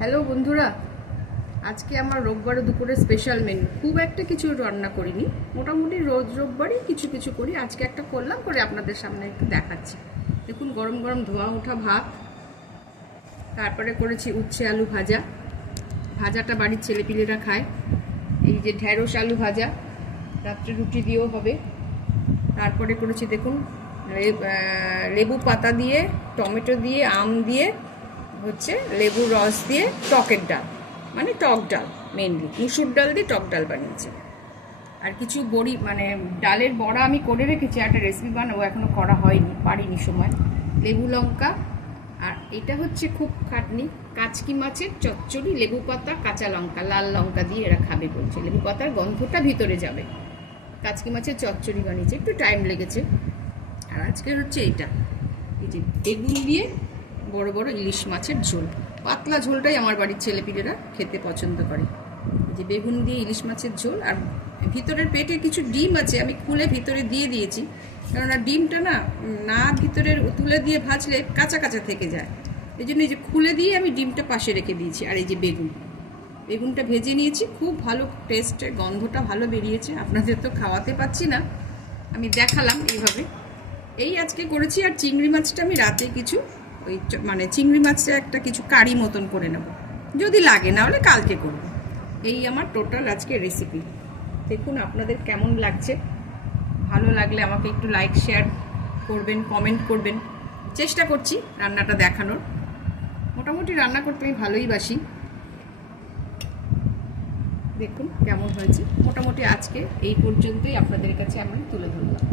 Hello বন্ধুরা, আজকে আমার রোববারে দুপুরে স্পেশাল মেনু। খুব একটা কিছু রান্না করিনি, মোটামুটি রোজ রোববারই কিছু কিছু করি। আজকে একটা করলাম, করে আপনাদের সামনে একটু দেখাচ্ছি। দেখুন, গরম গরম ধোয়া ওঠা ভাত, তারপরে করেছি উচ্ছে আলু ভাজা। ভাজাটা বাড়ির ছেলেপিলেরা খায়। এই যে ঢেঁড়স আলু ভাজা, রাত্রে রুটি দিয়েও হবে। তারপরে করেছি দেখুন লেবু পাতা দিয়ে, টমেটো দিয়ে, আম দিয়ে, হচ্ছে লেবুর রস দিয়ে টকের ডাল, মানে টক ডাল, মেনলি মুসুর ডাল দিয়ে টক ডাল বানিয়েছে। আর কিছু বড়ি, মানে ডালের বড়া আমি করে রেখেছি, একটা রেসিপি বানাবো, এখনও করা হয়নি, পারিনি সময়। লেবু লঙ্কা, আর এটা হচ্ছে খুব খাটনি, কাচকি মাছের চচ্চড়ি, লেবু পাতা, কাঁচা লঙ্কা, লাল লঙ্কা দিয়ে এরা খাবে বলছে। লেবু পাতার গন্ধটা ভিতরে যাবে। কাচকি মাছের চচ্চড়ি বানিয়েছে, একটু টাইম লেগেছে। আর আজকের হচ্ছে এইটা, এই যে বেগুন দিয়ে বড় বড় ইলিশ মাছের ঝোল। পাতলা ঝোলটাই আমার বাড়ির ছেলেপিলেরা খেতে পছন্দ করে। এই যে বেগুন দিয়ে ইলিশ মাছের ঝোল। আর ভিতরের পেটে কিছু ডিম আছে, আমি খুলে ভিতরে দিয়ে দিয়েছি, কেননা ডিমটা না ভিতরের তুলে দিয়ে ভাজলে কাঁচা কাঁচা থেকে যায়। এই জন্য এই যে খুলে দিয়ে আমি ডিমটা পাশে রেখে দিয়েছি। আর এই যে বেগুনটা ভেজে নিয়েছি, খুব ভালো টেস্ট, গন্ধটা ভালো বেরিয়েছে। আপনাদের তো খাওয়াতে পাচ্ছি না, আমি দেখালাম এইভাবে। এই আজকে করেছি। আর চিংড়ি মাছটা আমি রাতে কিছু ওই মানে চিংড়ি মাছটা একটা কিছু কারি মতন করে নেব, যদি লাগে, না হলে কালকে করব। এই আমার টোটাল আজকে রেসিপি। দেখুন আপনাদের কেমন লাগছে। ভালো লাগলে আমাকে একটু লাইক শেয়ার করবেন, কমেন্ট করবেন। চেষ্টা করছি রান্নাটা দেখানোর। মোটামুটি রান্না করতে আমি ভালোই বাসি। দেখুন কেমন হয়েছে। মোটামুটি আজকে এই পর্যন্তই আপনাদের কাছে আমি তুলে ধরলাম।